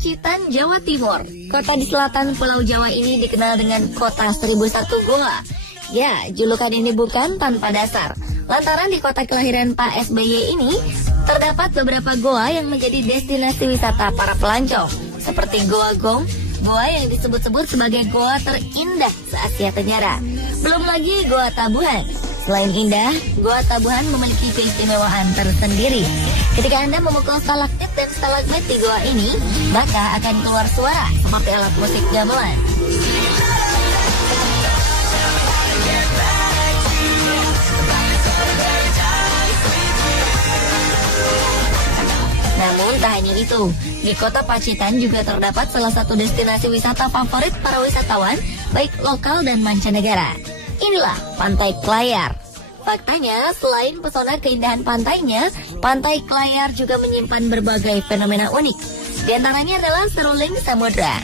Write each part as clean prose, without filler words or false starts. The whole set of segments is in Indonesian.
Pacitan, Jawa Timur. Kota di selatan Pulau Jawa ini dikenal dengan Kota 1001 Goa. Ya, julukan ini bukan tanpa dasar. Lantaran di kota kelahiran Pak SBY ini, terdapat beberapa goa yang menjadi destinasi wisata para pelancong. Seperti Goa Gong, goa yang disebut-sebut sebagai goa terindah se-Asia Tenggara. Belum lagi Goa Tabuhan. Selain indah, Goa Tabuhan memiliki keistimewaan tersendiri. Ketika Anda memukul stalaktit dan stalagmit di goa ini, maka akan keluar suara seperti alat musik gamelan. Namun tak hanya itu, di kota Pacitan juga terdapat salah satu destinasi wisata favorit para wisatawan, baik lokal dan mancanegara. Inilah Pantai Klayar. Faktanya, selain pesona keindahan pantainya, Pantai Klayar juga menyimpan berbagai fenomena unik. Di antaranya adalah seruling samudra.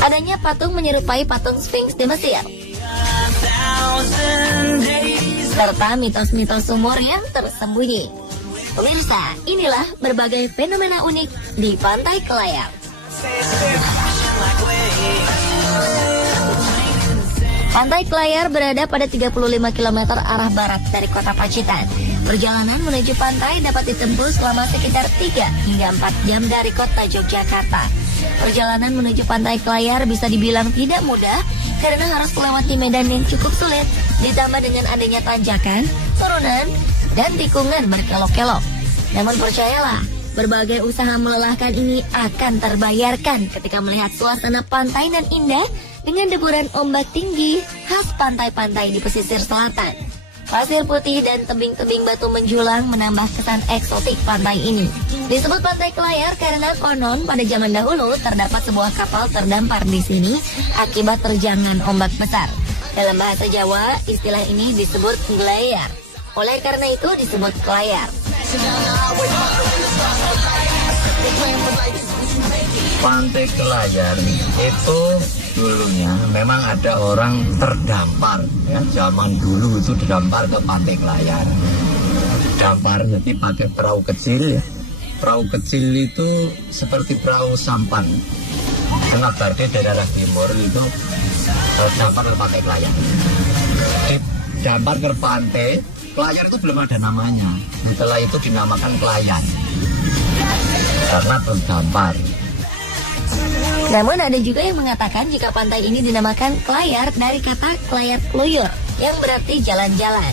Adanya patung menyerupai patung Sphinx di Mesir. Serta mitos-mitos sumur yang tersembunyi. Pemirsa, inilah berbagai fenomena unik di Pantai Klayar. Pantai Klayar berada pada 35 km arah barat dari kota Pacitan. Perjalanan menuju pantai dapat ditempuh selama sekitar 3 hingga 4 jam dari kota Yogyakarta. Perjalanan menuju Pantai Klayar bisa dibilang tidak mudah karena harus melewati medan yang cukup sulit, ditambah dengan adanya tanjakan, turunan, dan tikungan berkelok-kelok. Namun percayalah, berbagai usaha melelahkan ini akan terbayarkan ketika melihat suasana pantai dan indah dengan deburan ombak tinggi khas pantai-pantai di pesisir selatan. Pasir putih dan tebing-tebing batu menjulang menambah kesan eksotik pantai ini. Disebut Pantai Klayar karena konon pada zaman dahulu terdapat sebuah kapal terdampar di sini akibat terjangan ombak besar. Dalam bahasa Jawa, istilah ini disebut glayar. Oleh karena itu disebut Klayar. Pantai Klayar itu dulunya memang ada orang terdampar ya, zaman dulu itu terdampar ke Pantai Klayar. Dampar jadi pakai perahu kecil ya. Perahu kecil itu seperti perahu sampan. Tengah Barde daerah timur itu terdampar ke Pantai Klayar. Dampar ke Pantai Klayar itu belum ada namanya. Setelah itu dinamakan Klayar karena terdampar. Namun ada juga yang mengatakan jika pantai ini dinamakan Klayar dari kata Klayar Kluyur yang berarti jalan-jalan.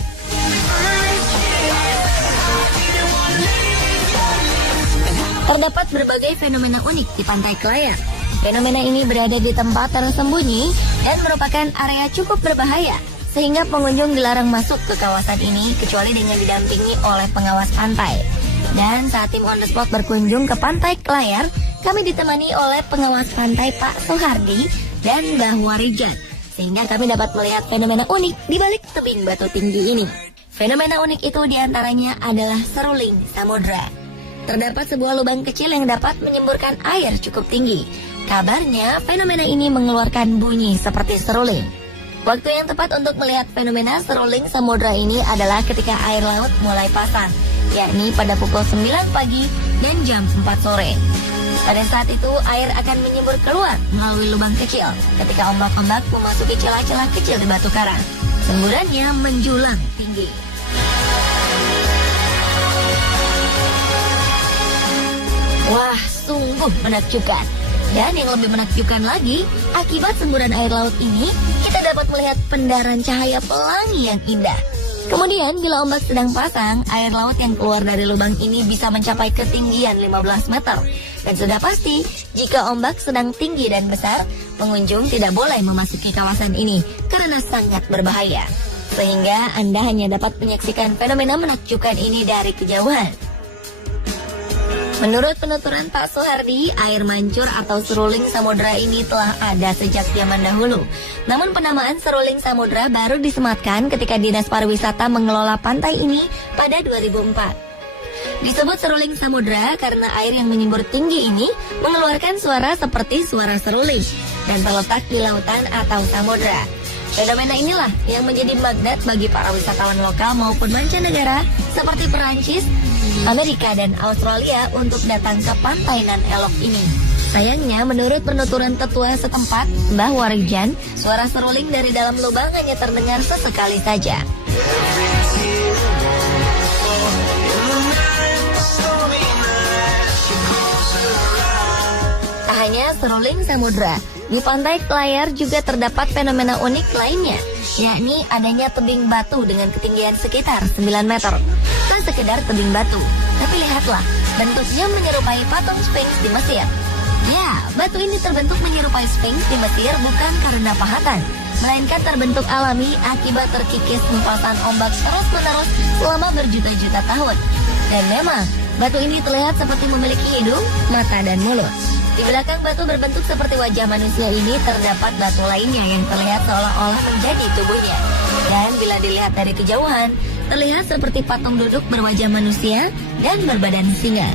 Terdapat berbagai fenomena unik di Pantai Klayar. Fenomena ini berada di tempat tersembunyi dan merupakan area cukup berbahaya sehingga pengunjung dilarang masuk ke kawasan ini kecuali dengan didampingi oleh pengawas pantai. Dan saat tim on the spot berkunjung ke Pantai Klayar, kami ditemani oleh pengawas pantai Pak Sohardi dan Mbah Warijan, sehingga kami dapat melihat fenomena unik di balik tebing batu tinggi ini. Fenomena unik itu diantaranya adalah seruling samudra. Terdapat sebuah lubang kecil yang dapat menyemburkan air cukup tinggi. Kabarnya fenomena ini mengeluarkan bunyi seperti seruling. Waktu yang tepat untuk melihat fenomena seruling samudra ini adalah ketika air laut mulai pasang, yakni pada pukul 9 pagi dan jam 4 sore. Pada saat itu air akan menyembur keluar melalui lubang kecil ketika ombak-ombak memasuki celah-celah kecil di batu karang. Semburannya menjulang tinggi. Wah, sungguh menakjubkan. Dan yang lebih menakjubkan lagi, akibat semburan air laut ini, kita dapat melihat pendaran cahaya pelangi yang indah. Kemudian bila ombak sedang pasang, air laut yang keluar dari lubang ini bisa mencapai ketinggian 15 meter. Dan sudah pasti, jika ombak sedang tinggi dan besar, pengunjung tidak boleh memasuki kawasan ini karena sangat berbahaya. Sehingga Anda hanya dapat menyaksikan fenomena menakjubkan ini dari kejauhan. Menurut penuturan Pak Sohardi, air mancur atau seruling samudra ini telah ada sejak zaman dahulu. Namun penamaan seruling samudra baru disematkan ketika Dinas Pariwisata mengelola pantai ini pada 2004. Disebut seruling samudra karena air yang menyembur tinggi ini mengeluarkan suara seperti suara seruling dan terletak di lautan atau samudra. Fenomena inilah yang menjadi magnet bagi para wisatawan lokal maupun mancanegara seperti Perancis, Amerika, dan Australia untuk datang ke pantai nan elok ini. Sayangnya, menurut penuturan tetua setempat, Mbah Warijan, suara seruling dari dalam lubang hanya terdengar sesekali saja. Tak hanya seruling samudra, di pantai Klayar juga terdapat fenomena unik lainnya, yakni adanya tebing batu dengan ketinggian sekitar 9 meter. Tak sekedar tebing batu, tapi lihatlah, bentuknya menyerupai patung Sphinx di Mesir. Ya, batu ini terbentuk menyerupai Sphinx di Mesir bukan karena pahatan, melainkan terbentuk alami akibat terkikis hempasan ombak terus-menerus selama berjuta-juta tahun. Dan memang, batu ini terlihat seperti memiliki hidung, mata, dan mulut. Di belakang batu berbentuk seperti wajah manusia ini terdapat batu lainnya yang terlihat seolah-olah menjadi tubuhnya. Dan bila dilihat dari kejauhan, terlihat seperti patung duduk berwajah manusia dan berbadan singa.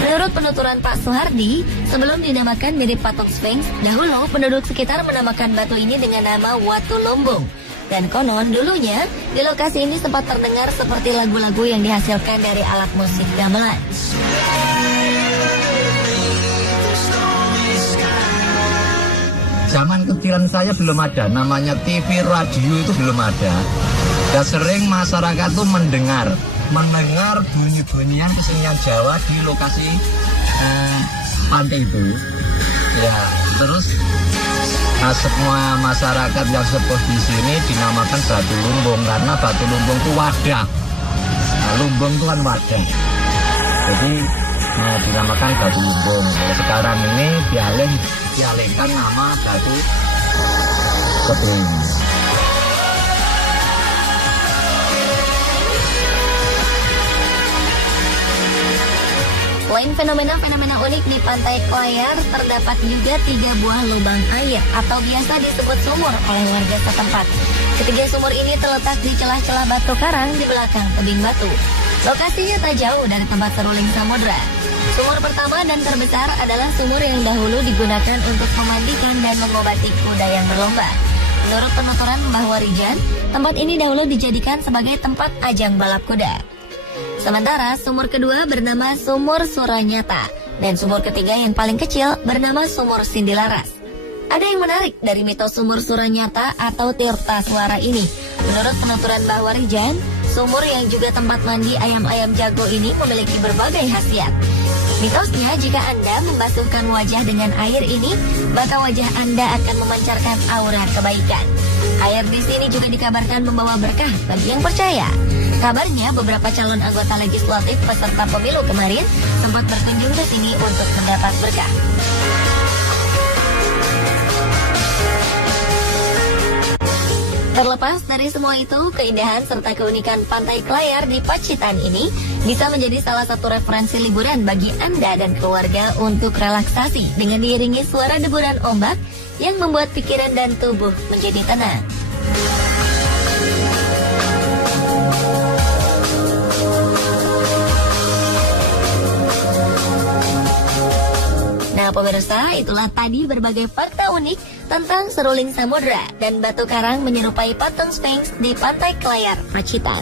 Menurut penuturan Pak Suhardi, sebelum dinamakan mirip patung Sphinx, dahulu penduduk sekitar menamakan batu ini dengan nama Watu Lumbung. Dan konon dulunya, di lokasi ini sempat terdengar seperti lagu-lagu yang dihasilkan dari alat musik gamelan. Zaman kecilan saya belum ada, namanya TV radio itu belum ada. Dan sering masyarakat tuh mendengar bunyi-bunyian kesenian Jawa di lokasi pantai itu. Ya, terus semua masyarakat yang sepuh di sini dinamakan batu lumbung karena batu lumbung itu wadah. Nah, lumbung itu kan wadah. Jadi dinamakan batu lumbung. Sekarang ini dialihkan nama batu keping. Selain fenomena-fenomena unik di pantai Klayar, terdapat juga 3 buah lubang air atau biasa disebut sumur oleh warga setempat. Ketiga sumur ini terletak di celah-celah batu karang di belakang tebing batu. Lokasinya tak jauh dari tempat seruling samudra. Sumur pertama dan terbesar adalah sumur yang dahulu digunakan untuk memandikan dan mengobati kuda yang berlomba. Menurut penuturan Mbah Warijan, tempat ini dahulu dijadikan sebagai tempat ajang balap kuda. Sementara sumur kedua bernama Sumur Suranyata dan sumur ketiga yang paling kecil bernama Sumur Sindilaras. Ada yang menarik dari mitos Sumur Suranyata atau Tirta Suara ini. Menurut penuturan Mbah Warijan, sumur yang juga tempat mandi ayam-ayam jago ini memiliki berbagai khasiat. Mitosnya, jika Anda membasuhkan wajah dengan air ini, maka wajah Anda akan memancarkan aura kebaikan. Air di sini juga dikabarkan membawa berkah bagi yang percaya. Kabarnya beberapa calon anggota legislatif peserta pemilu kemarin sempat berkunjung ke sini untuk mendapat berkah. Terlepas dari semua itu, keindahan serta keunikan pantai Klayar di Pacitan ini bisa menjadi salah satu referensi liburan bagi Anda dan keluarga untuk relaksasi dengan diiringi suara deburan ombak yang membuat pikiran dan tubuh menjadi tenang. Nah pemirsa, itulah tadi berbagai fakta unik tentang seruling samudra dan batu karang menyerupai patung Sphinx di pantai Klayar, Pacitan.